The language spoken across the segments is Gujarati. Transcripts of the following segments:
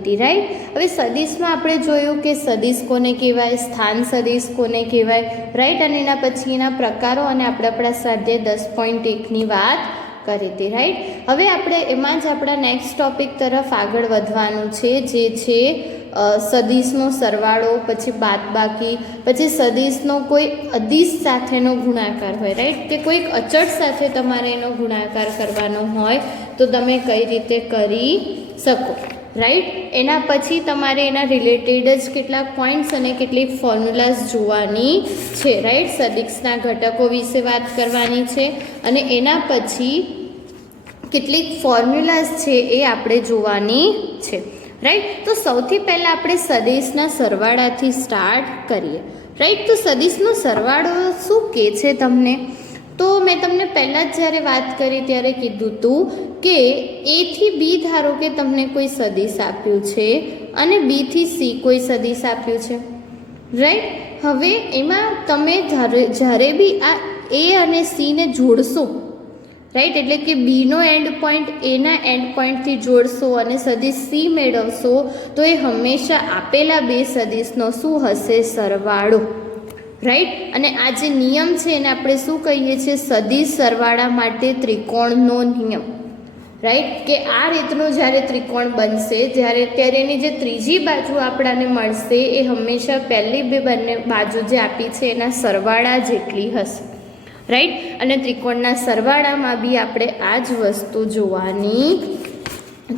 હતી, રાઈટ। હવે સદિશમાં આપણે જોયું કે સદિશ કોને કહેવાય, સ્થાન સદિશ કોને કહેવાય, રાઈટ। અને એના પછી એના પ્રકારો અને આપણે આપણા સ્વાધ્યાય 10.1ની વાત કરી હતી, રાઈટ। હવે આપણે એમાં જ આપણા નેક્સ્ટ ટોપિક તરફ આગળ વધવાનું છે, જે છે સદિશનો સરવાળો, પછી બાદબાકી, પછી સદિશનો કોઈ અદિશ સાથેનો ગુણાકાર હોય, રાઈટ, કે કોઈક અચળ સાથે તમારે એનો ગુણાકાર કરવાનો હોય તો તમે કઈ રીતે કરી શકો, રાઈટ। એના પછી તમારે એના રિલેટેડ જ કેટલાક પોઈન્ટ્સ અને કેટલીક ફોર્મ્યુલાઝ જોવાની છે, રાઈટ। સદિશના ઘટકો વિશે વાત કરવાની છે અને એના પછી કેટલીક ફોર્મ્યુલાઝ છે એ આપણે જોવાની છે, રાઈટ। તો સૌથી પહેલાં આપણે સદિશના સરવાળાથી સ્ટાર્ટ કરીએ, રાઈટ। તો સદિશનો સરવાળો શું કહે છે તમને? તો મેં તમને પહેલાં જ જ્યારે વાત કરી ત્યારે કીધું હતું કે એ થી બી ધારો કે તમને કોઈ સદિશ આપ્યું છે અને બી થી સી કોઈ સદિશ આપ્યું છે, રાઈટ। હવે એમાં તમે જ્યારે બી આ એ અને સીને જોડશો, રાઈટ, એટલે કે બીનો એન્ડ પોઈન્ટ એના એન્ડ પોઈન્ટથી જોડશો અને સદિશ સી મેળવશો તો એ હંમેશા આપેલા બે સદિશનો શું હશે? સરવાળો, રાઈટ। અને આ જે નિયમ છે એને આપણે શું કહીએ છીએ? સદિશ સરવાળા માટે ત્રિકોણનો નિયમ, રાઈટ, કે આ રીતનો જ્યારે ત્રિકોણ બનશે ત્યારે એની જે ત્રીજી બાજુ આપણાને મળશે એ હંમેશા પહેલી બે બંને બાજુ જે આપી છે એના સરવાળા જેટલી હશે, રાઈટ। અને ત્રિકોણના સરવાળામાં બી આપણે આ જ વસ્તુ જોવાની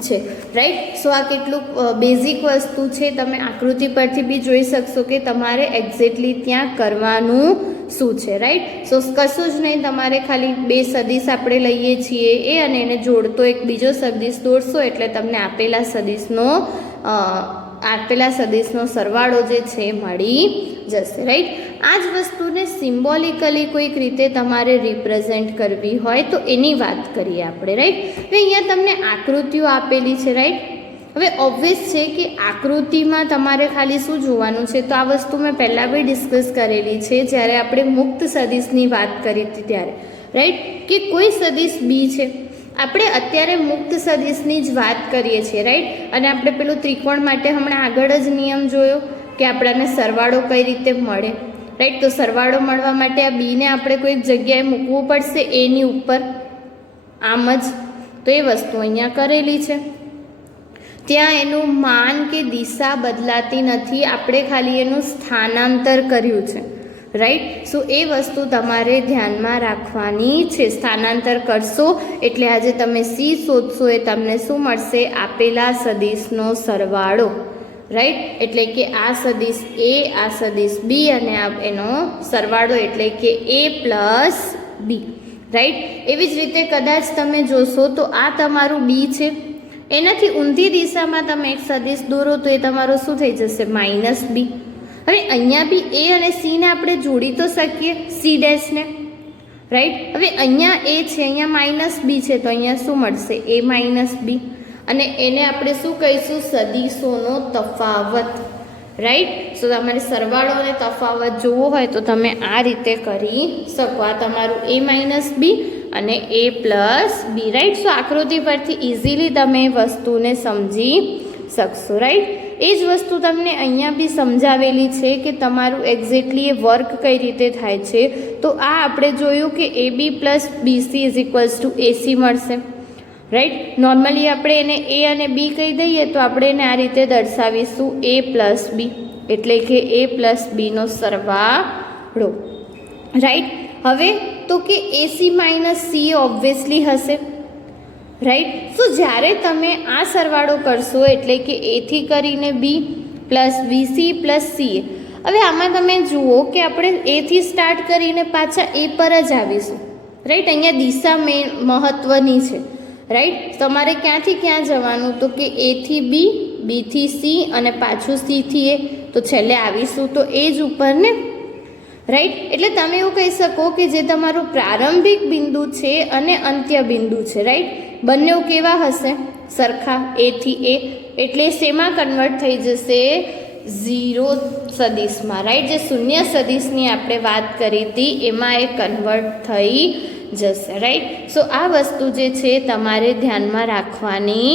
છે, રાઈટ। સો આ કેટલું બેઝિક વસ્તુ છે, તમે આકૃતિ પરથી બી જોઈ શકશો કે તમારે એક્ઝેક્ટલી ત્યાં કરવાનું શું છે, રાઈટ। સો કશું જ નહીં, તમારે ખાલી બે સદિશ આપણે લઈએ છીએ એ અને એને જોડતો એક બીજો સદિશ દોરશો એટલે તમને આપેલા સદિશનો સરવાળો જે છે મળી જશે, રાઈટ। આ જ વસ્તુને સિમ્બોલિકલી કોઈક રીતે તમારે રિપ્રેઝેન્ટ કરવી હોય તો એની વાત કરીએ આપણે, રાઈટ। હવે અહીંયા તમને આકૃતિઓ આપેલી છે, રાઈટ। હવે ઓબ્વિયસ છે કે આકૃતિમાં તમારે ખાલી શું જોવાનું છે? તો આ વસ્તુ મેં પહેલાં બી ડિસ્કસ કરેલી છે જ્યારે આપણે મુક્ત સદિશની વાત કરી હતી ત્યારે, રાઈટ, કે કોઈ સદિશ બી છે, આપણે અત્યારે મુક્ત સદિશની જ વાત કરીએ છીએ, રાઈટ। અને આપણે પેલું ત્રિકોણ માટે હમણાં આગળ જ નિયમ જોયો કે આપણને સરવાળો કઈ રીતે મળે, રાઈટ। તો સરવાળો મળવા માટે આ બીને આપણે કોઈક જગ્યાએ મૂકવું પડશે એની ઉપર, આમ જ, તો એ વસ્તુ અહીંયા કરેલી છે। ત્યાં એનું માન કે દિશા બદલાતી નથી, આપણે ખાલી એનું સ્થાનાંતર કર્યું છે, રાઈટ। સો એ વસ્તુ તમારે ધ્યાનમાં રાખવાની છે। સ્થાનાંતર કરશો એટલે આજે તમે સી શોધશો એ તમને શું મળશે? આપેલા સદિશનો સરવાળો, રાઈટ, એટલે કે આ સદિશ એ, આ સદિશ બી અને એનો સરવાળો એટલે કે એ પ્લસ બી, રાઈટ। એવી જ રીતે કદાચ તમે જોશો તો આ તમારું બી છે, એનાથી ઊંધી દિશામાં તમે એક સદિશ દોરો તો એ તમારો શું થઈ જશે? માઇનસ બી। હવે અહીંયા બી એ અને સીને આપણે જોડી તો શકીએ, સી ડેશને, રાઈટ। હવે અહીંયા એ છે, અહીંયા માઇનસ બી છે, તો અહીંયા શું મળશે? એ માઇનસ બી। અને એને આપણે શું કહીશું? સદિશોનો તફાવત, રાઈટ। સો તમારે સરવાળો અને તફાવત જોવો હોય તો તમે આ રીતે કરી શકો, આ તમારું એ માઇનસ બી અને એ પ્લસ બી, રાઈટ। સો આકૃતિ પરથી ઇઝીલી તમે વસ્તુને સમજી શકશો, રાઈટ। એ જ વસ્તુ તમને અહીંયા બી સમજાવેલી છે કે તમારું એક્ઝેક્ટલી એ વર્ક કઈ રીતે થાય છે। તો આ આપણે જોયું કે A B plus BC is equals to AC મળશે, રાઈટ। નોર્મલી આપણે એને એ અને બી કહી દઈએ તો આપણે એને આ રીતે દર્શાવીશું એ પ્લસ બી, એટલે કે એ પ્લસ બીનો સરવાળો, રાઈટ। હવે તો કે એસી માઇનસ સી ઓબ્વિયસલી હશે, રાઈટ। સો જ્યારે તમે આ સરવાળો કરશો એટલે કે એથી કરીને બી પ્લસ બીસી પ્લસ સી, હવે આમાં તમે જુઓ કે આપણે એથી સ્ટાર્ટ કરીને પાછા એ પર જ આવીશું, રાઈટ। અહીંયા દિશા મેં મહત્ત્વની છે, રાઈટ। તમારે ક્યાંથી ક્યાં જવાનું? તો કે એથી બી, બીથી સી અને પાછું સીથી એ, તો છેલ્લે આવીશું તો એ જ ઉપર ને, રાઈટ। એટલે તમે એવું કહી શકો કે જે તમારું પ્રારંભિક બિંદુ છે અને અંત્ય બિંદુ છે, રાઈટ, બંને કેવા હશે? સરખા, એથી એ, એટલે શેમાં કન્વર્ટ થઈ જશે? ઝીરો સદિશમાં, રાઈટ। જે શૂન્ય સદિશની આપણે વાત કરી હતી એમાં એ કન્વર્ટ થઈ જશે, રાઈટ। સો આ વસ્તુ જે છે તમારે ધ્યાનમાં રાખવાની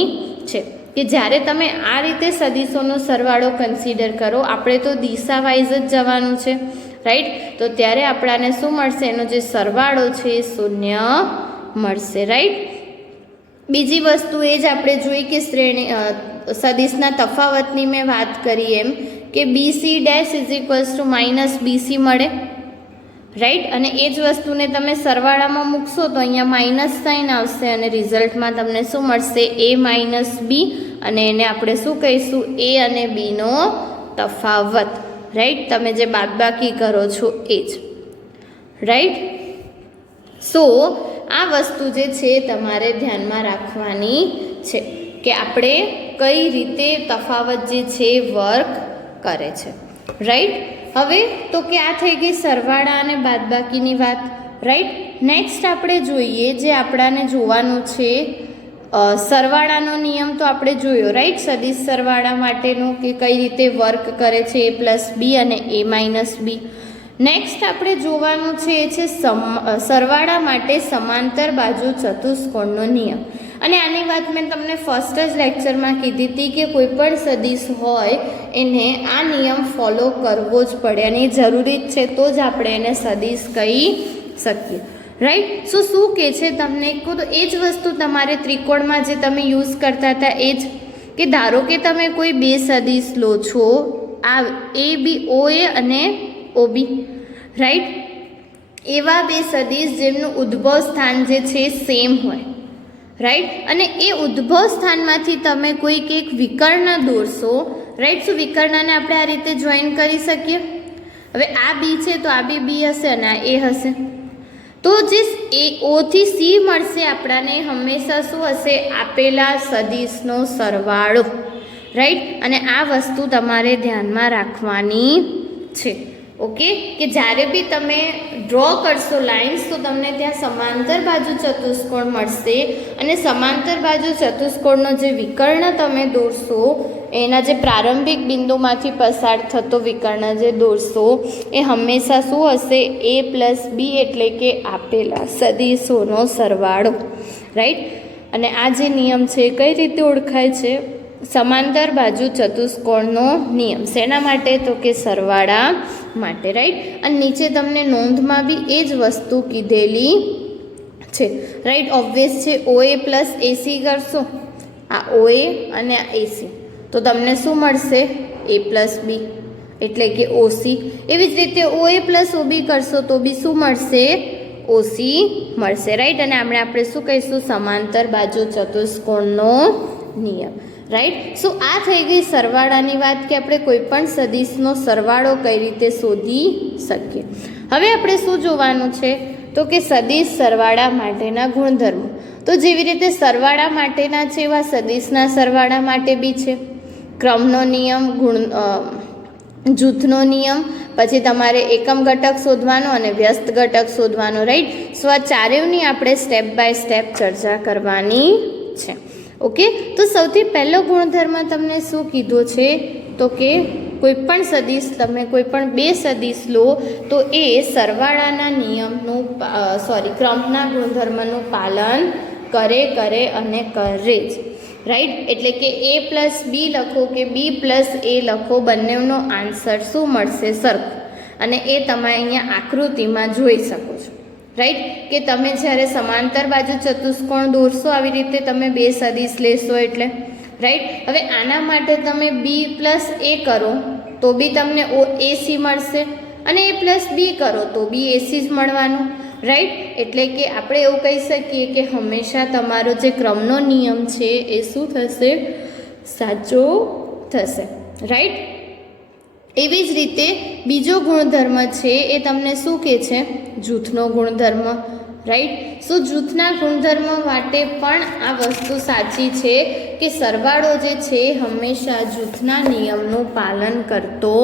છે, કે જ્યારે તમે આ રીતે સદીશોનો સરવાળો કન્સિડર કરો, આપણે તો દિશા વાઇઝ જ જવાનું છે, રાઈટ, તો ત્યારે આપણાને શું મળશે, એનો જે સરવાળો છે એ 0 મળશે, રાઈટ. બીજી વસ્તુ એ જ આપણે જોઈ કે શ્રેણી સદીશના તફાવતની મેં વાત કરી એમ કે BC' = -BC મળે, રાઈટ, અને એ જ વસ્તુને તમે સરવાળામાં મૂકશો તો અહીંયા માઇનસ સાઇન આવશે અને રિઝલ્ટમાં તમને શું મળશે, A - B, અને એને આપણે શું કહીશું, A અને B નો તફાવત, રાઈટ, તમે જે બાદબાકી કરો છો એ જ, રાઈટ. સો આ વસ્તુ જે છે તમારે ધ્યાનમાં રાખવાની છે કે આપણે કઈ રીતે તફાવત જે છે વર્ક કરે છે, રાઈટ. હવે તો કે આ થઈ ગઈ સરવાળા અને બાદબાકીની વાત, રાઈટ. નેક્સ્ટ આપણે જોઈએ જે આપણાને જોવાનું છે સરવાળાનો નિયમ તો આપણે જોયો, રાઈટ, સદિશ સરવાળા માટેનો કે કઈ રીતે વર્ક કરે છે A+B અને A - B. નેક્સ્ટ આપણે જોવાનું છે એ છે સરવાળા માટે સમાંતર બાજુ ચતુષ્કોણનો નિયમ. અને આની વાત મેં તમને ફર્સ્ટ જ લેક્ચરમાં કીધી હતી કે કોઈ પણ સદિશ હોય એને આ નિયમ ફોલો કરવો જ પડે અને એ જરૂરી જ છે, તો જ આપણે એને સદિશ કહી શકીએ, રાઈટ. શું કહે છે તમને કહો તો એ જ વસ્તુ તમારે ત્રિકોણમાં જે તમે યુઝ કરતા હતા એ જ, કે ધારો કે તમે કોઈ બે સદિશ લો છો, આ OA અને OB, રાઈટ, એવા બે સદિશ જેમનું ઉદ્ભવ સ્થાન જે છે સેમ હોય, રાઈટ, અને એ ઉદ્ભવ સ્થાનમાંથી તમે કોઈક એક વિકર્ણ દોરશો, રાઈટ. શું વિકર્ણને આપણે આ રીતે જોઈન કરી શકીએ? હવે આ B છે તો આ બી B હશે અને આ A હશે, તો જે O થી C મળશે આપણાને હંમેશા શું હશે, આપેલા સદિશનો સરવાળો, રાઈટ. અને આ વસ્તુ તમારે ધ્યાનમાં રાખવાની છે, ઓકે, કે જ્યારે બી તમે ડ્રો કરશો લાઇન્સ તો તમને ત્યાં સમાંતર બાજુ ચતુષ્કોણ મળશે અને સમાંતર બાજુ ચતુષ્કોણનો જે વિકર્ણ તમે દોરશો, એના જે પ્રારંભિક બિંદુમાંથી પસાર થતો વિકર્ણ જે દોરશો એ હંમેશા શું હશે, A+B, એટલે કે આપેલા સદિશોનો સરવાળો, રાઈટ. અને આ જે નિયમ છે કઈ રીતે ઓળખાય છે, સમાંતર બાજુ ચતુષ્કોણનો નિયમ. શેના માટે, તો કે સરવાળા માટે, રાઈટ. અને નીચે તમને નોંધમાં બી એ જ વસ્તુ કીધેલી છે, રાઈટ. ઓબ્વિયસ છે, OA + AC કરશો, આ OA અને આ AC, તો તમને શું મળશે, A+B, એટલે કે OC. એવી જ રીતે OA + OB કરશો તો બી શું મળશે, OC મળશે, રાઈટ. અને આપણે શું કહીશું, સમાંતર બાજુ ચતુષ્કોણનો નિયમ, રાઈટ. સો આ થઈ ગઈ સરવાળાની વાત કે આપણે કોઈ પણ સદિશનો સરવાળો કઈ રીતે શોધી શકીએ. હવે આપણે શું જોવાનું છે, તો કે સદિશ સરવાળા માટેના ગુણધર્મો. તો જેવી રીતે સરવાળા માટેના છે એવા સદિશના સરવાળા માટે બી છે. ક્રમનો નિયમ, જૂથનો નિયમ, પછી તમારે એકમ ઘટક શોધવાનો અને વ્યસ્ત ઘટક શોધવાનો, રાઈટ. સો આ ચારેયની આપણે સ્ટેપ બાય સ્ટેપ ચર્ચા કરવાની છે, ઓકે. તો સૌથી પહેલો ગુણધર્મ તમને શું કીધો છે, તો કે કોઈ પણ સદિશ, તમે કોઈ પણ બે સદિશ લો તો એ સરવાળાના નિયમનું ક્રમના ગુણધર્મનું પાલન કરે અને કરે જ, રાઈટ. એટલે કે A+B લખો કે B+A લખો, બંનેનો આન્સર શું મળશે, સરખો. અને એ તમે અહીંયા આકૃતિમાં જોઈ શકો છો, રાઈટ, કે તમે જ્યારે સમાંતર બાજુ ચતુષ્કોણ દોરશો આવી રીતે તમે બે સદિશ લેશો એટલે, રાઈટ. હવે આના માટે તમે B+A કરો તો બી તમને AC મળશે અને A+B કરો તો બી AC જ મળવાનું, રાઈટ. એટલે કે આપણે એવું કહી શકીએ કે હંમેશા તમારો જે ક્રમનો નિયમ છે એ શું થશે, સાચો થશે, રાઈટ. એવી જ રીતે બીજો ગુણધર્મ છે એ તમને શું કહે છે, જૂથનો ગુણધર્મ, રાઈટ. સો જૂથના ગુણધર્મ માટે પણ આ વસ્તુ સાચી છે કે સરવાળો જે છે હંમેશા જૂથના નિયમનું પાલન કરતો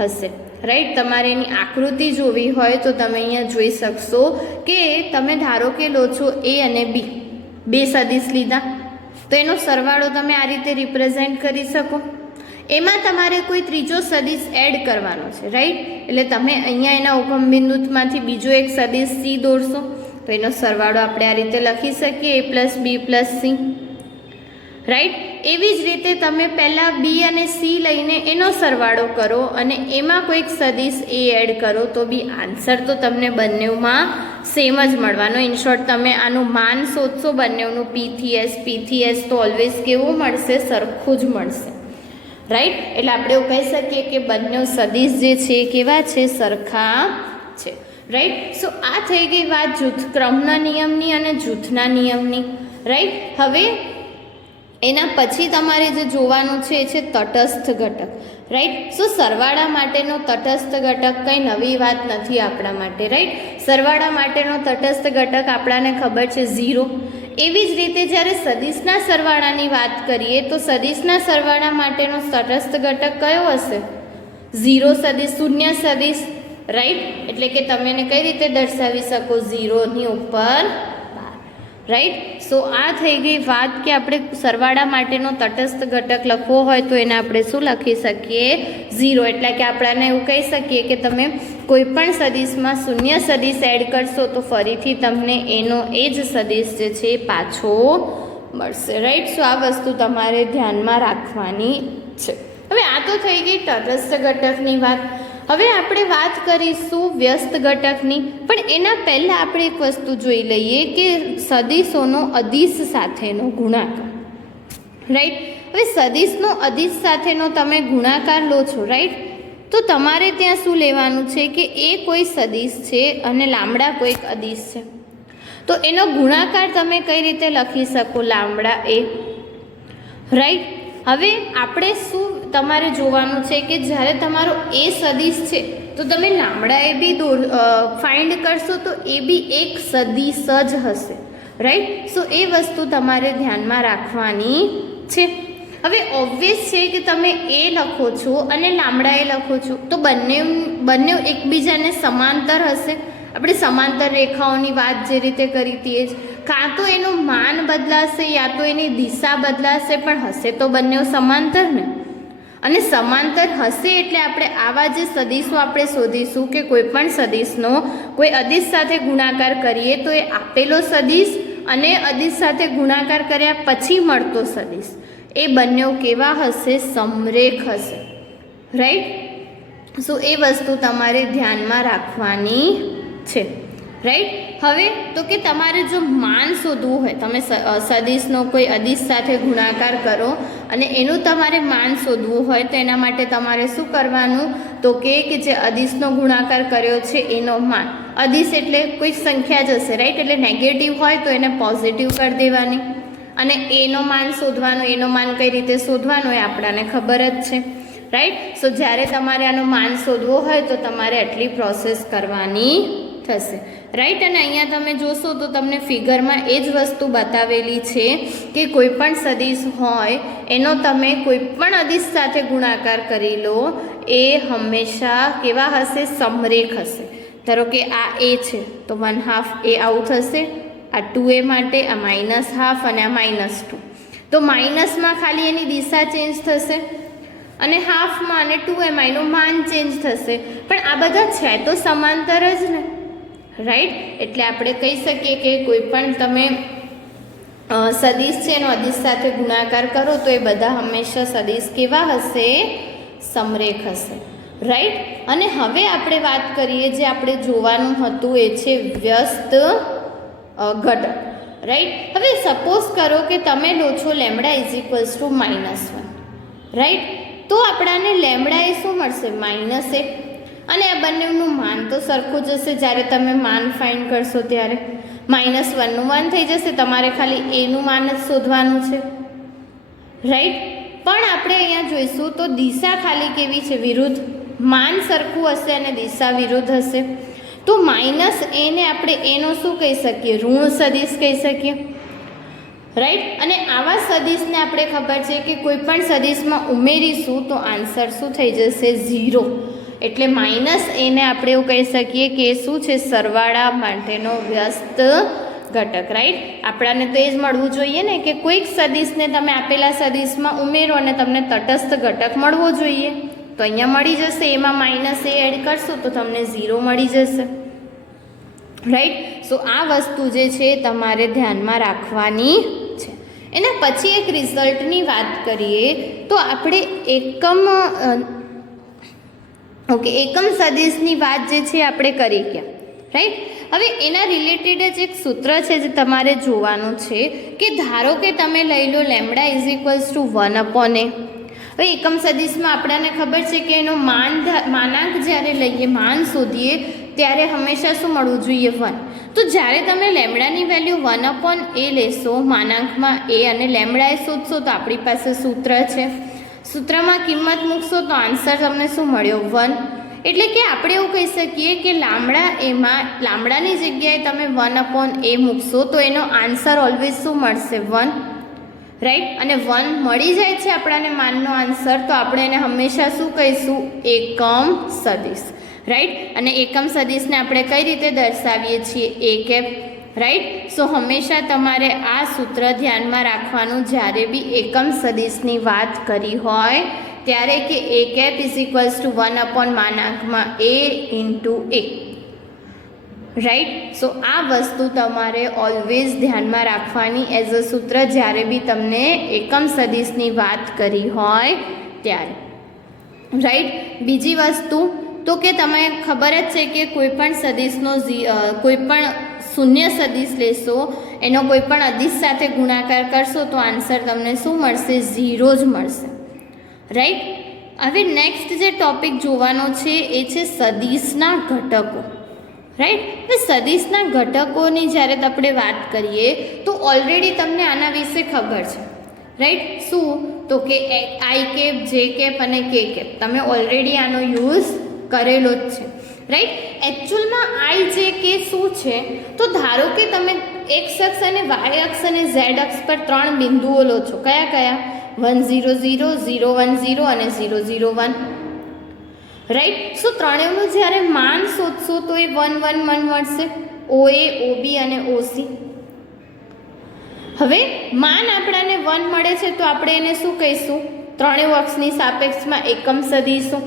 હશે, રાઈટ. તમારે એની આકૃતિ જોવી હોય તો તમે અહીંયા જોઈ શકશો કે તમે ધારો કે લો છો A અને B, બે સદિશ લીધા, તો એનો સરવાળો તમે આ રીતે રિપ્રેઝેન્ટ કરી શકો. એમાં તમારે કોઈ ત્રીજો સદિશ એડ કરવાનો છે, રાઈટ. એટલે તમે અહીંયા એના ઉગમ બિંદુમાંથી બીજો એક સદિશ C દોરશો તો એનો સરવાળો આપણે આ રીતે લખી શકીએ, A+B+C, રાઈટ. એવી જ રીતે તમે પહેલાં બી અને સી લઈને એનો સરવાળો કરો અને એમાં કોઈક સદિશ એ એડ કરો તો બી આન્સર તો તમને બંનેમાં સેમ જ મળવાનો. ઇન શોર્ટ તમે આનું માન શોધશો બંનેનું પી થી એસ તો ઓલવેઝ કેવું મળશે? સરખું જ મળશે, રાઈટ. એટલે આપણે એવું કહી શકીએ કે બંને સદિશ જે છે કેવા છે? સરખા છે, રાઈટ. સો આ થઈ ગઈ વાત જૂથક્રમના નિયમની અને જૂથના નિયમની, રાઈટ. હવે એના પછી તમારે જે જોવાનું છે એ છે તટસ્થ ઘટક, રાઈટ. સો સરવાળા માટેનો તટસ્થ ઘટક કંઈ નવી વાત નથી આપણા માટે, રાઈટ. સરવાળા માટેનો તટસ્થ ઘટક આપણાને ખબર છે 0. એવી જ રીતે જ્યારે સદિશના સરવાળાની વાત કરીએ તો સદિશના સરવાળા માટેનો તટસ્થ ઘટક કયો હશે? 0 સદિશ, શૂન્ય સદિશ, રાઈટ. એટલે કે તમે એને કઈ રીતે દર્શાવી શકો? 0ની ઉપર, રાઈટ. સો આ થઈ ગઈ વાત કે આપણે સરવાળા માટેનો તટસ્થ ઘટક લખવો હોય તો એને આપણે શું લખી શકીએ? 0. એટલે કે આપણને એવું કહી શકીએ કે તમે કોઈ પણ સદિશમાં શૂન્ય સદિશ એડ કરશો તો ફરીથી તમને એનો એ જ સદિશ જે છે એ પાછો મળશે, રાઈટ. સો આ વસ્તુ તમારે ધ્યાનમાં રાખવાની છે. હવે આ તો થઈ ગઈ તટસ્થ ઘટકની વાત. હવે આપણે વાત કરીશું વ્યસ્ત ઘટકની, પણ એના પહેલાં આપણે એક વસ્તુ જોઈ લઈએ કે સદિશોનો અદિશ સાથેનો ગુણાકાર, રાઈટ. હવે સદિશનો અદિશ સાથેનો તમે ગુણાકાર લો છો, રાઈટ. તો તમારે ત્યાં શું લેવાનું છે કે એ કોઈ સદિશ છે અને લાંબડા કોઈક અદિશ છે, તો એનો ગુણાકાર તમે કઈ રીતે લખી શકો? લાંબડા એ, રાઈટ. હવે આપણે શું તમારે જોવાનું છે કે જ્યારે તમારો એ સદિશ છે તો તમે લાંબડા એ બી ફાઇન્ડ કરશો તો એ બી એક સદિશ જ હશે, રાઈટ. સો એ વસ્તુ તમારે ધ્યાનમાં રાખવાની છે. હવે ઓબ્વિયસ છે કે તમે એ લખો છો અને લાંબડા એ લખો છો તો બંને એકબીજાને સમાંતર હશે. આપણે સમાંતર રેખાઓની વાત જે રીતે કરી હતી એ જ, કાં તો એનું માન બદલાશે યા તો એની દિશા બદલાશે, પણ હશે તો બંને સમાંતર ને. અને સમાંતર હશે એટલે આપણે આવા જે સદિશો આપણે શોધીશું કે કોઈ પણ સદિશનો કોઈ અદિશ સાથે ગુણાકાર કરીએ તો એ આપેલો સદિશ અને અદિશ સાથે ગુણાકાર કર્યા પછી મળતો સદિશ એ બંને કેવા હશે? સમરેખ હશે, રાઈટ. સો એ વસ્તુ તમારે ધ્યાનમાં રાખવાની છે, રાઈટ. હવે તો કે તમારે જો માન શોધવું હોય, તમે સદિશનો કોઈ અદિશ સાથે ગુણાકાર કરો અને એનું તમારે માન શોધવું હોય તો એના માટે તમારે શું કરવાનું? તો કે જે અદિશનો ગુણાકાર કર્યો છે એનો માન, અદિશ એટલે કોઈ સંખ્યા જ હશે, રાઈટ. એટલે નેગેટિવ હોય તો એને પોઝિટિવ કરી દેવાની અને એનો માન શોધવાનો. એનો માન કઈ રીતે શોધવાનો એ આપણાને ખબર જ છે, રાઈટ. સો જ્યારે તમારે આનું માન શોધવો હોય તો તમારે આટલી પ્રોસેસ કરવાની થશે, રાઈટ. અને અહીંયા તમે જોશો તો તમને ફિગરમાં એ જ વસ્તુ બતાવેલી છે કે કોઈ પણ સદિશ હોય એનો તમે કોઈ પણ અદિશ સાથે ગુણાકાર કરી લો એ હંમેશા કેવા હશે? સમરેખ હશે. ધારો કે આ એ છે તો 1/2 એ આવું થશે, આ 2a માટે આ -1/2 અને આ -2. તો માઇનસમાં ખાલી એની દિશા ચેન્જ થશે અને હાફમાં અને 2a એનું માન ચેન્જ થશે, પણ આ બધા છે તો સમાંતર જ ને, રાઈટ. એટલે આપણે કહી શકીએ કે કોઈ પણ તમે સદિશ છે એનો અદિશ સાથે ગુણાકાર કરો તો એ બધા હંમેશા સદિશ કેવા હશે? સમરેખ હશે, રાઈટ. અને હવે આપણે વાત કરીએ જે આપણે જોવાનું હતું એ છે વ્યસ્ત ઘટક, રાઈટ. હવે સપોઝ કરો કે તમે લો છો λ =-1, રાઈટ. તો આપણાને લેમડા એ શું મળશે? -1. અને આ બંનેનું માન તો સરખું જ હશે. જ્યારે તમે માન ફાઇન્ડ કરશો ત્યારે -1નું 1 થઈ જશે. તમારે ખાલી એનું માન જ શોધવાનું છે, રાઈટ. પણ આપણે અહીંયા જોઈશું તો દિશા ખાલી કેવી છે? વિરુદ્ધ. માન સરખું હશે અને દિશા વિરુદ્ધ હશે. તો -a ને આપણે એનો શું કહી શકીએ? ઋણ સદિશ કહી શકીએ, રાઈટ. અને આવા સદિશને આપણે ખબર છે કે કોઈ પણ સદિશમાં ઉમેરીશું તો આન્સર શું થઈ જશે? 0. એટલે -a ને આપણે એવું કહી શકીએ કે શું છે? સરવાળા માટેનો વ્યસ્ત ઘટક, રાઈટ. આપણાને તો એ જ મળવું જોઈએ ને કે કોઈક સદિશને તમે આપેલા સદિશમાં ઉમેરો અને તમને તટસ્થ ઘટક મળવો જોઈએ. તો અહીંયા મળી જશે. એમાં -a એડ કરશું તો તમને 0 મળી જશે, રાઈટ. સો આ વસ્તુ જે છે તમારે ધ્યાનમાં રાખવાની છે. એના પછી એક રિઝલ્ટની વાત કરીએ તો આપણે એકમ સદિશની વાત જે છે આપણે કરી ગયા, રાઈટ. હવે એના રિલેટેડ જ એક સૂત્ર છે જે તમારે જોવાનું છે કે ધારો કે તમે લઈ લો lambda is equals to 1/a. હવે એકમ સદિશમાં આપણને ખબર છે કે એનો માનાંક જ્યારે લઈએ, માન શોધીએ ત્યારે હંમેશા શું મળવું જોઈએ? 1. તો જ્યારે તમે લેમ્બડાની વેલ્યુ 1/a લેશો માનાંકમાં a અને લેમ્બડા એ શોધશો તો આપણી પાસે સૂત્ર છે. સૂત્રમાં કિંમત મૂકશો તો આન્સર તમને શું મળ્યો? 1. એટલે કે આપણે એવું કહી શકીએ કે લામડાની જગ્યાએ તમે 1/a મૂકશો તો એનો આન્સર ઓલવેઝ શું મળશે? 1, રાઈટ. અને 1 મળી જાય છે આપણને માનનો આન્સર, તો આપણે એને હંમેશા શું કહીશું? એકમ સદિશ, રાઈટ. અને એકમ સદિશને આપણે કઈ રીતે દર્શાવીએ છીએ? a cap, right. સો હંમેશા તમારે આ સૂત્ર ધ્યાનમાં રાખવાનું જ્યારે બી એકમ સદિશની વાત કરી હોય ત્યારે, કે a cap is equals to 1/માનાંકમાં a into a, right. So આ વસ્તુ તમારે ઓલવેઝ ધ્યાનમાં રાખવાની એઝ અ સૂત્ર જ્યારે બી તમને એકમ સદિશની વાત કરી હોય ત્યારે, રાઈટ. બીજી વસ્તુ તો કે તમે ખબર જ છે કે કોઈપણ સદિશનો કોઈપણ શૂન્ય સદિશ લેશો, એનો કોઈપણ અદિશ સાથે ગુણાકાર કરશો તો આન્સર તમને શું મળશે? 0 જ મળશે, રાઈટ. હવે નેક્સ્ટ જે ટોપિક જોવાનો છે એ છે સદિશના ઘટકો, રાઈટ. હવે સદિશના ઘટકોની જ્યારે આપણે વાત કરીએ તો ઓલરેડી તમને આના વિશે ખબર છે, રાઈટ. શું? તો કે આઈ કેપ, જે કેપ અને કે કેપ તમે ઓલરેડી આનો યુઝ કરેલો જ છે, રાઈટ. એકચ્યુઅલમાં આઈ જે કે શું છે? તો ધારો કે તમે એક્સ અક્ષ અને વાય અક્ષ અને ઝેડ અક્ષ પર 3 બિંદુઓ લો છો. કયા કયા? 1 0 0, 0 1 0 અને 0 0 1, રાઈટ. સો ત્રણેયનું જ્યારે માન શોધશો તો એ 1 1 1 મળશે, OA OB અને OC. હવે માન આપણને 1 મળે છે તો આપણે એને શું કહીશું? ત્રણેય અક્ષની સાપેક્ષમાં એકમ સદિશો,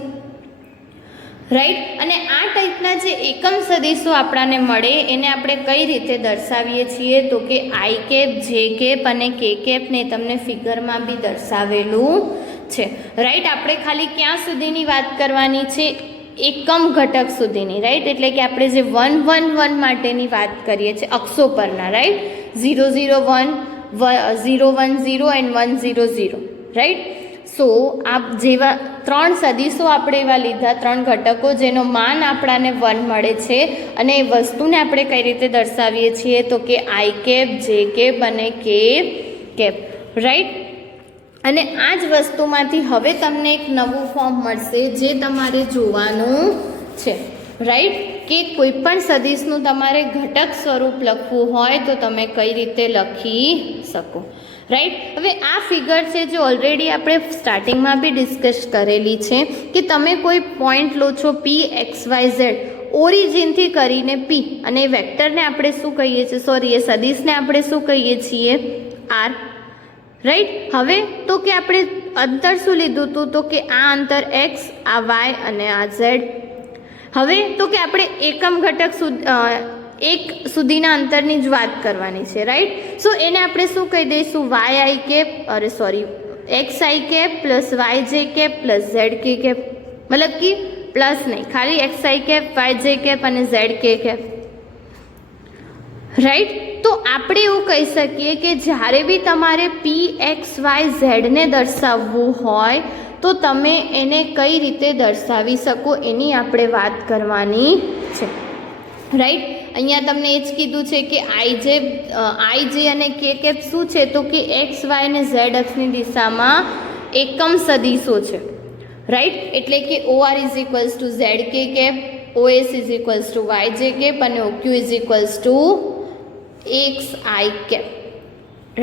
રાઈટ. અને આ ટાઈપના જે એકમ સદિશો આપણને મળે એને આપણે કઈ રીતે દર્શાવીએ છીએ? તો કે આઈ કેપ, જે કેપ અને કે કેપને તમને ફિગરમાં બી દર્શાવેલું છે, રાઈટ. આપણે ખાલી ક્યાં સુધીની વાત કરવાની છે? એકમ ઘટક સુધીની, રાઈટ. એટલે કે આપણે જે 1 1 1 માટેની વાત કરીએ છીએ અક્ષો પરના, રાઈટ. 0 0 1, 0 1 0 and 1 0 0, right. સો આ જેવા 3 સદિશો આપણે એવા લીધા, 3 ઘટકો જેનો માન આપણને 1 મળે છે અને એ વસ્તુને આપણે કઈ રીતે દર્શાવીએ છીએ? તો કે આઈ કેપ, જે કેપ અને કે કેપ, રાઈટ. અને આ જ વસ્તુમાંથી હવે તમને એક નવું ફોર્મ મળશે જે તમારે જોવાનું છે, રાઈટ. કે કોઈ પણ સદિશનું તમારે ઘટક સ્વરૂપ લખવું હોય તો તમે કઈ રીતે લખી શકો, રાઈટ. હવે આ ફિગર છે જે ઓલરેડી આપણે સ્ટાર્ટિંગમાં બી ડિસ્કસ કરેલી છે કે તમે કોઈ પોઈન્ટ લો છો PXYZ, ઓરિજિનથી કરીને P, અને વેક્ટરને આપણે શું કહીએ છીએ? સોરી, એ સદિશને આપણે શું કહીએ છીએ? R, right. હવે તો કે આપણે અંતર શું લીધું હતું? તો કે આ અંતર x, આ y અને આ z. હવે તો કે આપણે એકમ ઘટક એક સુધીના અંતરની જ વાત કરવાની છે, રાઈટ. સો એને આપણે શું કહી દઈશું? XI cap plus YJ cap plus ZK cap, મતલબ કે પ્લસ નહીં, ખાલી XI કેપ, YJ કેપ અને ZK કેપ, રાઈટ. તો આપણે એવું કહી શકીએ કે જ્યારે બી તમારે PXYZ ને દર્શાવવું હોય તો તમે એને કઈ રીતે દર્શાવી શકો એની આપણે વાત કરવાની છે, રાઈટ. અહીંયા તમને એ જ કીધું છે કે આઈજે અને કે કેપ શું છે? તો કે એક્સ વાય અને ઝેડ અક્ષની દિશામાં એકમ સદિશો છે, રાઈટ. એટલે કે OR is equals to ZK cap, OS is equals to YJ cap અને OQ is equals to XI cap,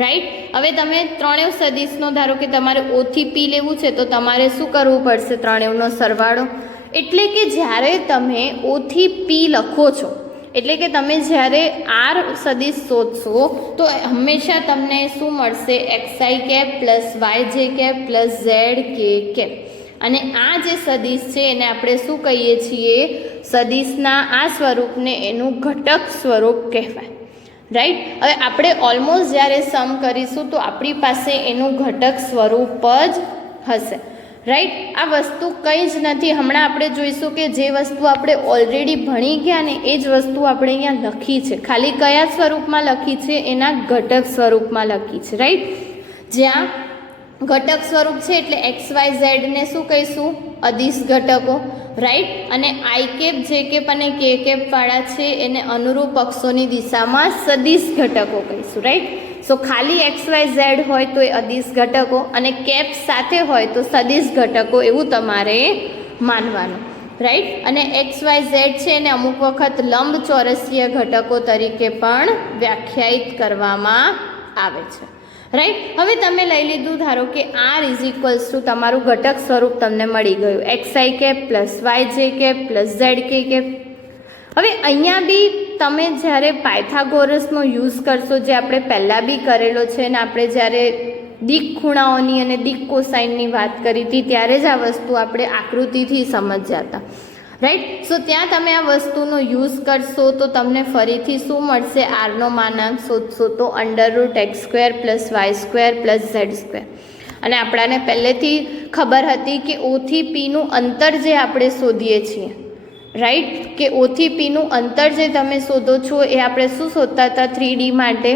right. હવે તમે ત્રણેય સદિશનો ધારો કે તમારે O થી P લેવું છે તો તમારે શું કરવું પડશે? ત્રણેયનો સરવાળો. એટલે કે જ્યારે તમે O થી P લખો છો, એટલે કે તમે જ્યારે R સદિશ શોધશો તો હંમેશા તમને શું મળશે? XI cap plus YJ cap plus ZK cap. અને આ જે સદિશ છે એને આપણે શું કહીએ છીએ? સદિશના આ સ્વરૂપને એનું ઘટક સ્વરૂપ કહેવાય, રાઈટ. હવે આપણે ઓલમોસ્ટ જ્યારે સમ કરીશું તો આપણી પાસે એનું ઘટક સ્વરૂપ જ હશે. રાઈટ. આ વસ્તુ કંઈ જ નથી. હમણાં આપણે જોઈશું કે જે વસ્તુ આપણે ઓલરેડી ભણી ગયા ને એ જ વસ્તુ આપણે અહીંયા લખી છે. ખાલી કયા સ્વરૂપમાં લખી છે? એના ઘટક સ્વરૂપમાં લખી છે. રાઈટ. જ્યાં ઘટક સ્વરૂપ છે એટલે એક્સ વાય ઝેડને શું કહીશું? અદિશ ઘટકો. રાઈટ. અને આઈ કેપ, જે કેપ અને કે કેપ વાળા છે એને અનુરૂપ અક્ષોની દિશામાં સદિશ ઘટકો કહીશું. રાઈટ. સો ખાલી એક્સ વાય ઝેડ હોય તો એ અદિશ ઘટકો અને કેપ સાથે હોય તો સદિશ ઘટકો, એવું તમારે માનવાનું. રાઈટ. અને એક્સ વાય ઝેડ છે એને અમુક વખત લંબચોરસીય ઘટકો તરીકે પણ વ્યાખ્યાયિત કરવામાં આવે છે. રાઈટ. હવે તમે લઈ લીધું, ધારો કે આર ઇઝ ઇક્વલ્સ ટુ તમારું ઘટક સ્વરૂપ તમને મળી ગયું, X I cap plus Y J cap plus Z K cap. હવે અહીંયા બી તમે જ્યારે પાયથાગોરસનો યુઝ કરશો, જે આપણે પહેલાં બી કરેલો છે અને આપણે જ્યારે દિક ખૂણાઓની અને દિક કોસાઇનની વાત કરી હતી ત્યારે જ આ વસ્તુ આપણે આકૃતિથી સમજ્યા હતા. રાઈટ. સો ત્યાં તમે આ વસ્તુનો યુઝ કરશો તો તમને ફરીથી શું મળશે? આરનો માનાંક શોધશો તો √x² plus y² plus z². અને આપણાને પહેલેથી ખબર હતી કે ઓથી પીનું અંતર જે આપણે શોધીએ છીએ, રાઈટ, કે ઓથી પીનું અંતર જે તમે શોધો છો એ આપણે શું શોધતા હતા 3D માટે?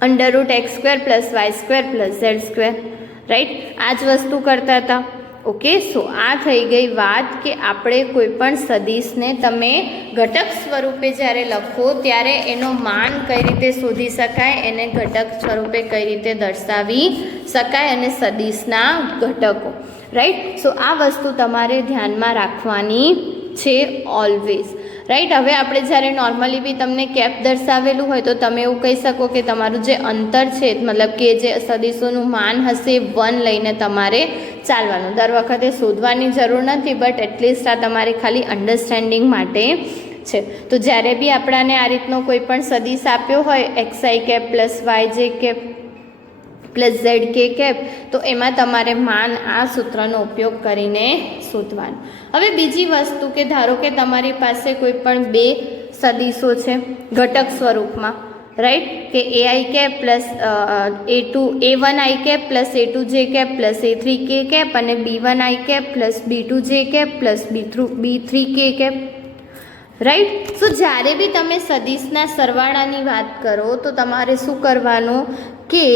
√x² plus y² plus z². Right. આ જ વસ્તુ કરતા હતા. ઓકે. સો આ થઈ ગઈ વાત કે આપણે કોઈ પણ સદિશને તમે ઘટક સ્વરૂપે જ્યારે લખો ત્યારે એનો માન કઈ રીતે શોધી શકાય, એને ઘટક સ્વરૂપે કઈ રીતે દર્શાવી શકાય અને સદિશના ઘટકો. રાઈટ. સો આ વસ્તુ તમારે ધ્યાનમાં રાખવાની છે ઓલવેઝ. રાઈટ. હવે આપણે જ્યારે નોર્મલી બી તમને કેપ દર્શાવેલું હોય તો તમે એવું કહી શકો કે તમારું જે અંતર છે, મતલબ કે જે સદિશોનું માન હશે 1 લઈને તમારે ચાલવાનું. દર વખતે શોધવાની જરૂર નથી, બટ એટલીસ્ટ આ તમારી ખાલી અન્ડરસ્ટેન્ડિંગ માટે છે. તો જ્યારે બી આપણાને આ રીતનો કોઈ પણ સદિશ આપ્યો હોય X I cap plus Y J cap plus Z K cap, તો એમાં તમારે માન આ સૂત્રનો ઉપયોગ કરીને શોધવાનું. હવે બીજી વસ્તુ કે ધારો કે તમારી પાસે કોઈ પણ બે સદિશો છે ઘટક સ્વરૂપમાં, રાઈટ, કે A I cap plus A1 I cap plus A2 જે કેપ પ્લસ A3 કે કેપ અને B1 આઈ કેપ પ્લસ B2 જે કેપ પ્લસ B3 કે કેપ. રાઈટ. સો જ્યારે બી તમે સદિશના સરવાળાની વાત કરો તો તમારે શું કરવાનું કે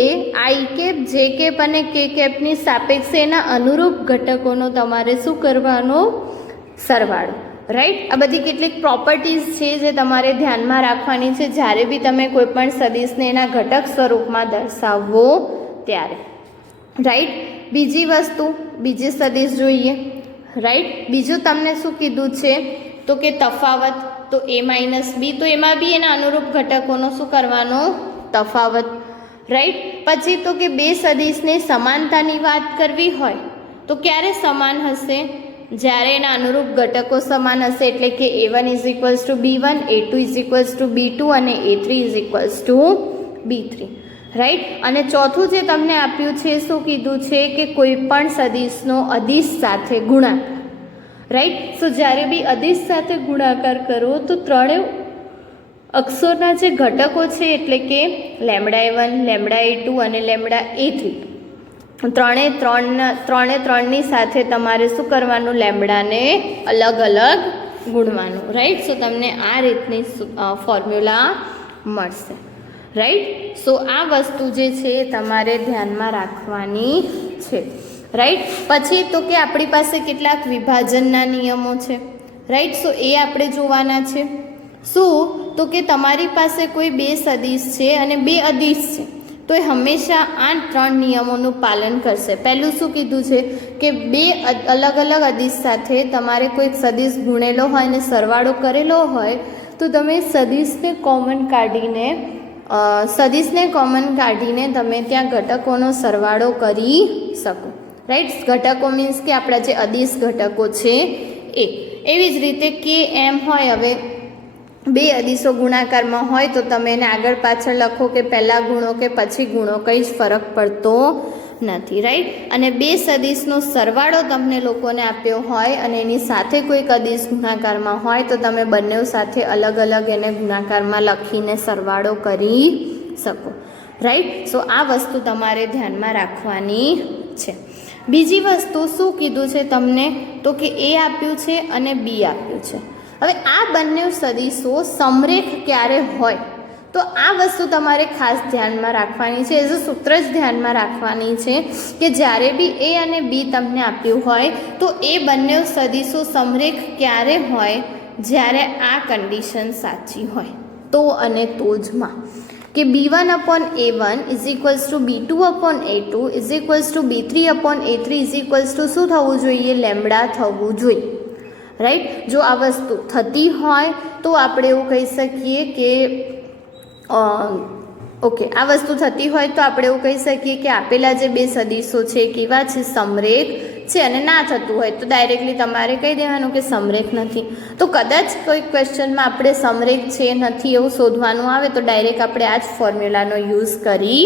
આઈ કેપ જે કેપ અને કે કેપની સાપેક્ષે એના અનુરૂપ ઘટકોનો તમારે શું કરવાનો? સરવાળો. રાઈટ. આ બધી કેટલીક પ્રોપર્ટીઝ છે જે તમારે ધ્યાનમાં રાખવાની છે જ્યારે બી તમે કોઈ પણ સદિશને એના ઘટક સ્વરૂપમાં દર્શાવવો ત્યારે. રાઈટ. બીજી વસ્તુ, બીજી સદિશ જોઈએ. રાઈટ. બીજું તમને શું કીધું છે તો કે તફાવત. તો A-B, તો એમાં બી એના અનુરૂપ ઘટકોનો શું કરવાનો? તફાવત. રાઈટ. પછી તો કે બે સદિશની સમાનતાની વાત કરવી હોય તો ક્યારે સમાન હશે? જ્યારે એના અનુરૂપ ઘટકો સમાન હશે, એટલે કે A1 is equals two B1, A2 is equals two B2 અને A3 is equals two B3. Right. અને ચોથું જે તમને આપ્યું છે શું કીધું છે કે કોઈ પણ સદિશનો અદિશ સાથે ગુણાકાર. રાઈટ. સો જ્યારે બી અદિશ સાથે ગુણાકાર કરો તો ત્રણેય અક્ષરોના જે ઘટકો છે એટલે કે λ1, λ2 અને λ3, ત્રણની સાથે તમારે શું કરવાનું? લેમ્બડાને અલગ અલગ ગુણવાનું. રાઈટ. સો તમને આ રીતની ફોર્મ્યુલા મળશે. રાઈટ. સો આ વસ્તુ જે છે એ તમારે ધ્યાનમાં રાખવાની છે. રાઈટ. પછી તો કે આપણી પાસે કેટલાક વિભાજનના નિયમો છે. રાઈટ. સો એ આપણે જોવાના છે. શું? તો કે તમારી પાસે કોઈ બે સદિશ છે અને બે અદિશ છે તો એ હંમેશા આ 3 નિયમોનું પાલન કરશે. પહેલું શું કીધું છે કે બે અલગ અલગ અદિશ સાથે તમારે કોઈ સદિશ ગુણેલો હોય અને સરવાળો કરેલો હોય તો તમે સદિશને કોમન કાઢીને તમે ત્યાં ઘટકોનો સરવાળો કરી શકો. રાઈટ. ઘટકો મીન્સ કે આપણા જે અદિશ ઘટકો છે એ. એવી જ રીતે કે એમ હોય, હવે બે અદિશો ગુણાકારમાં હોય તો તમે એને આગળ પાછળ લખો કે પહેલાં ગુણો કે પછી ગુણો, કંઈ જ ફરક પડતો નથી, રાઈટ. અને બે સદિશનો સરવાળો તમને લોકોને આપ્યો હોય અને એની સાથે કોઈક અદિશ ગુણાકારમાં હોય તો તમે બંને સાથે અલગ અલગ એને ગુણાકારમાં લખીને સરવાળો કરી શકો, રાઈટ. સો આ વસ્તુ તમારે ધ્યાનમાં રાખવાની છે. બીજી વસ્તુ શું કીધું છે તમને, તો કે એ આપ્યું છે અને બી આપ્યું છે. હવે આ બંને સદિશો સમરેખ ક્યારે હોય તો આ વસ્તુ તમારે ખાસ ધ્યાનમાં રાખવાની છે. એઝ અ સૂત્ર જ ધ્યાનમાં રાખવાની છે કે જ્યારે બી એ અને બી તમને આપ્યું હોય તો એ બંને સદિશો સમરેખ ક્યારે હોય, જ્યારે આ કન્ડિશન સાચી હોય તો અને તો જમાં કે B1/A1 is equals two B2/A2 is equals two B3/A3 is equals two શું થવું જોઈએ, લેમ્બડા થવું જોઈએ, રાઈટ. જો આ વસ્તુ થતી હોય તો આપણે એવું કહી શકીએ કે ઓકે, આ વસ્તુ થતી હોય તો આપણે એવું કહી શકીએ કે આપેલા જે બે સદિશો છે કેવા છે, સમરેખ છે. અને ના થતું હોય તો ડાયરેક્ટલી તમારે કહી દેવાનું કે સમરેખ નથી. તો કદાચ કોઈ ક્વેશ્ચનમાં આપણે સમરેખ છે નથી એવું શોધવાનું આવે તો ડાયરેક્ટ આપણે આ જ ફોર્મ્યુલાનો યુઝ કરી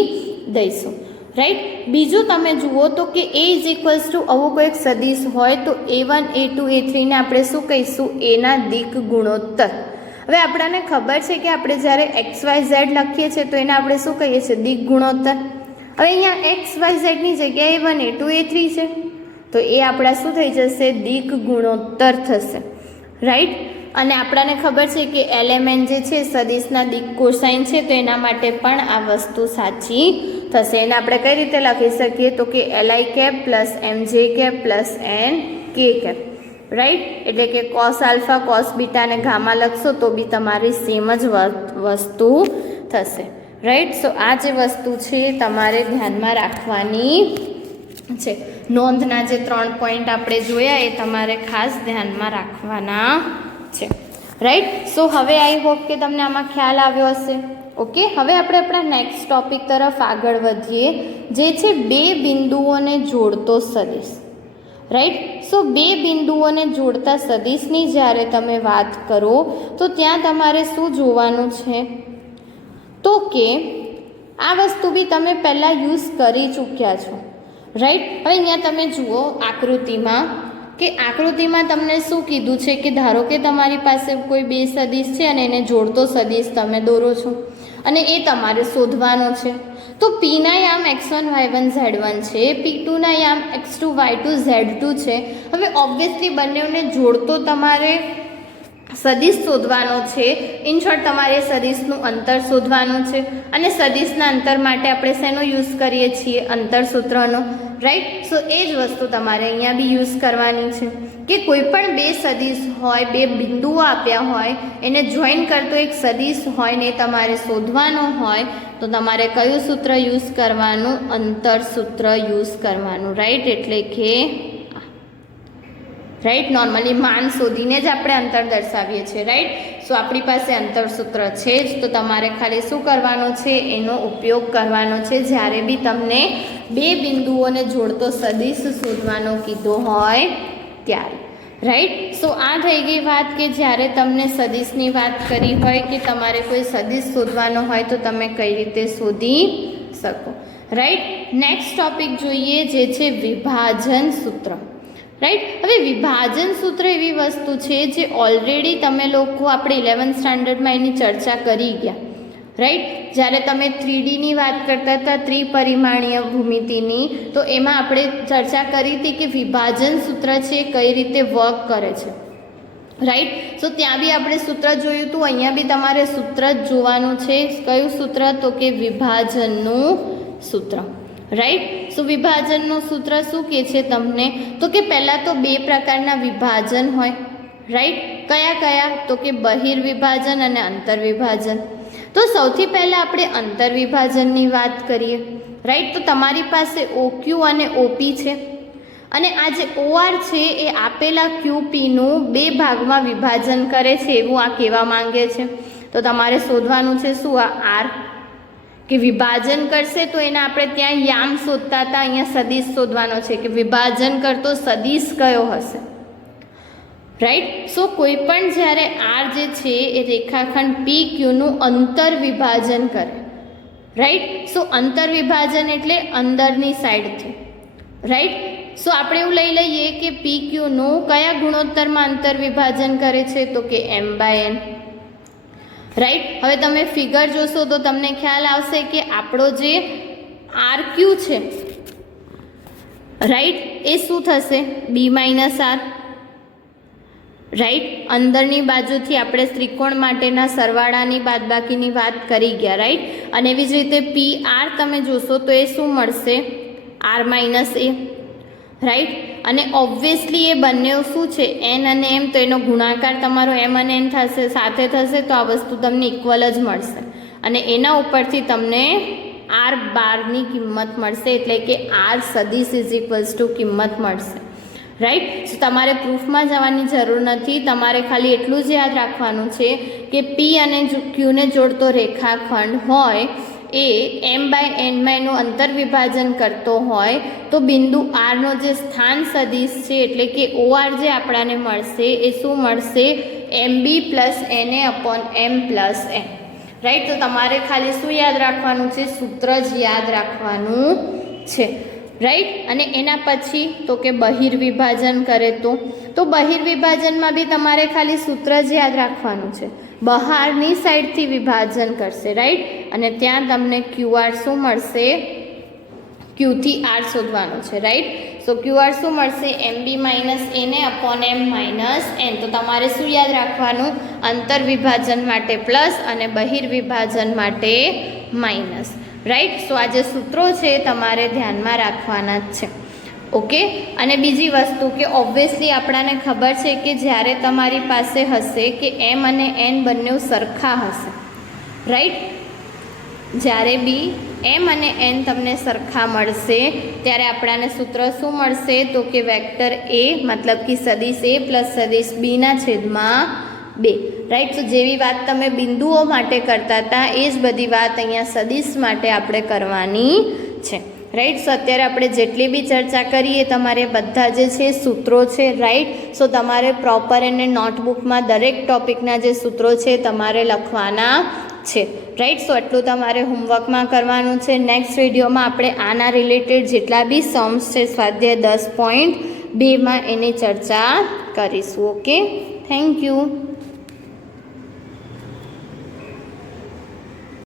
દઈશું, રાઈટ. બીજું તમે જુઓ તો કે એ ઇઝ ઇક્વલ્સ ટુ આવું કોઈક સદિશ હોય તો A1 A2 A3 ને આપણે શું કહીશું, એના દિક ગુણોત્તર. હવે આપણને ખબર છે કે આપણે જ્યારે XYZ લખીએ છીએ તો એને આપણે શું કહીએ છીએ, દિક ગુણોત્તર. હવે અહીંયા XYZ ની જગ્યાએ A1 A2 A3 છે તો એ આપણા શું થઈ જશે, દિક ગુણોત્તર થશે, રાઈટ. અને આપણને ખબર છે કે એલિમેન્ટ જે છે સદિશના દિક કોસાઇન છે તો એના માટે પણ આ વસ્તુ સાચી થશે. એને આપણે કઈ રીતે લખી શકીએ તો કે LI plus MJ plus NK, right. એટલે કે કોસ આલ્ફા કોસ બીટા અને ગામા લખશો તો બી તમારી સેમ જ વસ્તુ થશે, રાઈટ. સો આ જે વસ્તુ છે તમારે ધ્યાનમાં રાખવાની છે. નોંધના જે 3 પોઈન્ટ આપણે જોયા એ તમારે ખાસ ધ્યાનમાં રાખવાના છે, રાઈટ. સો હવે આઈ હોપ કે તમને આમાં ખ્યાલ આવ્યો હશે. ઓકે, હવે આપણે આપણા નેક્સ્ટ ટોપિક તરફ આગળ વધીએ જે છે બે બિંદુઓને જોડતો સદિશ, રાઈટ. સો બે બિંદુઓને જોડતા સદિશની જ્યારે તમે વાત કરો તો ત્યાં તમારે શું જોવાનું છે તો કે આ વસ્તુ બી તમે પહેલાં યુઝ કરી ચૂક્યા છો, રાઈટ. હવે અહીંયા તમે જુઓ આકૃતિમાં કે આકૃતિમાં તમને શું કીધું છે કે ધારો કે તમારી પાસે કોઈ બે સદિશ છે અને એને જોડતો સદિશ તમે દોરો છો અને એ તમારે શોધવાનો છે. તો Pના યામ x1 y1 z1 છે, P2ના યામ x2 y2 z2 છે. હવે ઓબ્વિયસલી બંનેને જોડતો તમારે સદિશ શોધવાનો છે. ઇન શોર્ટ તમારે સદિશનું અંતર શોધવાનું છે અને સદિશના અંતર માટે આપણે શેનો યુઝ કરીએ છીએ, અંતર સૂત્રનો, રાઈટ. સો એ જ વસ્તુ તમારે અહીંયા બી યુઝ કરવાની છે કે કોઈ પણ બે સદિશ હોય, બે બિંદુઓ આપ્યા હોય, એને જોઈન કરતો એક સદિશ હોય ને તમારે શોધવાનો હોય તો તમારે કયું સૂત્ર યુઝ કરવાનું, અંતર સૂત્ર યુઝ કરવાનું, રાઈટ. એટલે કે રાઈટ, નોર્મલી માન શોધીને જ આપણે અંતર દર્શાવીએ છીએ, રાઈટ. સો આપણી પાસે અંતર સૂત્ર છે જ તો તમારે ખાલી શું કરવાનું છે, એનો ઉપયોગ કરવાનો છે જ્યારે બી તમને બે બિંદુઓને જોડતો સદિશ શોધવાનો કીધો હોય ત્યારે, રાઈટ. સો આ થઈ ગઈ વાત કે જ્યારે તમને સદિશની વાત કરી હોય કે તમારે કોઈ સદિશ શોધવાનો હોય તો તમે કઈ રીતે શોધી શકો, રાઈટ. નેક્સ્ટ ટોપિક જોઈએ જે છે વિભાજન સૂત્ર, રાઈટ. હવે વિભાજન સૂત્ર એવી વસ્તુ છે જે ઓલરેડી તમે લોકો આપણે 11th સ્ટાન્ડર્ડમાં એની ચર્ચા કરી ગયા, રાઈટ. જ્યારે તમે 3Dની વાત કરતા હતા, ત્રિપરિમાણીય ભૂમિતિની, તો એમાં આપણે ચર્ચા કરી હતી કે વિભાજન સૂત્ર છે કઈ રીતે વર્ક કરે છે, રાઈટ. સો ત્યાં બી આપણે સૂત્ર જોયું હતું, અહીંયા બી તમારે સૂત્ર જ જોવાનું છે. કયું સૂત્ર તો કે વિભાજનનું સૂત્ર, રાઈટ. સો વિભાજનનું સૂત્ર શું કહે છે તમને તો કે પહેલાં તો બે પ્રકારના વિભાજન હોય, રાઈટ. કયા કયા તો કે બહિર્વિભાજન અને અંતર્વિભાજન. તો સૌથી પહેલાં આપણે અંતર્વિભાજનની વાત કરીએ, રાઈટ. તો તમારી પાસે OQ અને OP છે અને આ જે OR છે એ આપેલા QPનું બે ભાગમાં વિભાજન કરે છે એવું આ કહેવા માંગે છે. તો તમારે શોધવાનું છે શું, આ R કે વિભાજન કરશે તો એને આપણે ત્યાં યામ શોધતા હતા, અહીંયા સદિશ શોધવાનો છે કે વિભાજન કરતો સદિશ કયો હશે, રાઈટ. સો કોઈ પણ જ્યારે R જે છે એ રેખાખંડ PQનું અંતર વિભાજન કરે, રાઈટ. સો અંતર વિભાજન એટલે અંદરની સાઈડથી, રાઈટ. સો આપણે એવું લઈ લઈએ કે પી ક્યુનું કયા ગુણોત્તરમાં અંતર વિભાજન કરે છે, તો કે m/n, રાઈટ. હવે તમે ફિગર જોશો તો તમને ખ્યાલ આવશે કે આપણો જે આર ક્યુ છે, રાઈટ, એ શું થશે, b - r, રાઈટ. અંદરની બાજુથી આપણે ત્રિકોણ માટેના સરવાળાની બાદબાકીની વાત કરી ગયા, રાઈટ. અને એવી જ રીતે પી આર તમે જોશો તો એ શું મળશે, r - a, રાઈટ. અને ઓબ્વિયસલી એ બંને શું છે, n અને m, તો એનો ગુણાકાર તમારો m અને n થશે, સાથે થશે, તો આ વસ્તુ તમને ઇક્વલ જ મળશે. અને એના ઉપરથી તમને r12ની કિંમત મળશે, એટલે કે r સદિશ = કિંમત મળશે, રાઈટ. સો તમારે પ્રૂફમાં જવાની જરૂર નથી, તમારે ખાલી એટલું જ યાદ રાખવાનું છે કે પી અને ક્યુને જોડતો રેખાખંડ હોય એ m/n માં એનું અંતર વિભાજન કરતો હોય તો બિંદુ આરનો જે સ્થાન સદિશ છે, એટલે કે OR જે આપણાને મળશે એ શું મળશે, mb + na/m + n, રાઈટ. તો તમારે ખાલી શું યાદ રાખવાનું છે, સૂત્ર જ યાદ રાખવાનું છે, રાઈટ. અને એના પછી તો કે બહિર્વિભાજન કરે તો બહિર્વિભાજનમાં બી તમારે ખાલી સૂત્ર જ યાદ રાખવાનું છે, બહારની સાઈડથી વિભાજન કરશે, રાઈટ. અને ત્યાં તમને QR શું મળશે, Q થી R શોધવાનું છે, રાઈટ. સો QR શું મળશે, mb - na/m - n. તો તમારે શું યાદ રાખવાનું, અંતર વિભાજન માટે પ્લસ અને બહિર્વિભાજન માટે માઇનસ, રાઈટ. સો આ જે સૂત્રો છે તમારે ધ્યાનમાં રાખવાના જ છે, ઓકે. અને બીજી વસ્તુ કે ઓબ્વિયસલી આપણાને ખબર છે કે જ્યારે તમારી પાસે હશે કે m અને n બંને સરખા હશે, રાઈટ. જ્યારે બી m અને n તમને સરખા મળશે ત્યારે આપણાને સૂત્ર શું મળશે, તો કે વેક્ટર a મતલબ કે સદિશ a + સદિશ b ના છેદમાં 2, રાઈટ. તો જેવી વાત તમે બિંદુઓ માટે કરતા હતા એ જ બધી વાત અહીંયા સદિશ માટે આપણે કરવાની છે, રાઈટ. સો અત્યારે આપણે જેટલી બી ચર્ચા કરીએ તમારે બધા જે છે સૂત્રો છે, રાઈટ. સો તમારે પ્રોપર એને નોટબુકમાં દરેક ટોપિકના જે સૂત્રો છે તમારે લખવાના છે, રાઈટ. સો એટલું તમારે હોમવર્કમાં કરવાનું છે. નેક્સ્ટ વિડીયોમાં આપણે આના રિલેટેડ જેટલા બી સમ્સ છે સ્વાધ્યાય 10.2માં એની ચર્ચા કરીશું, ઓકે. Thank you.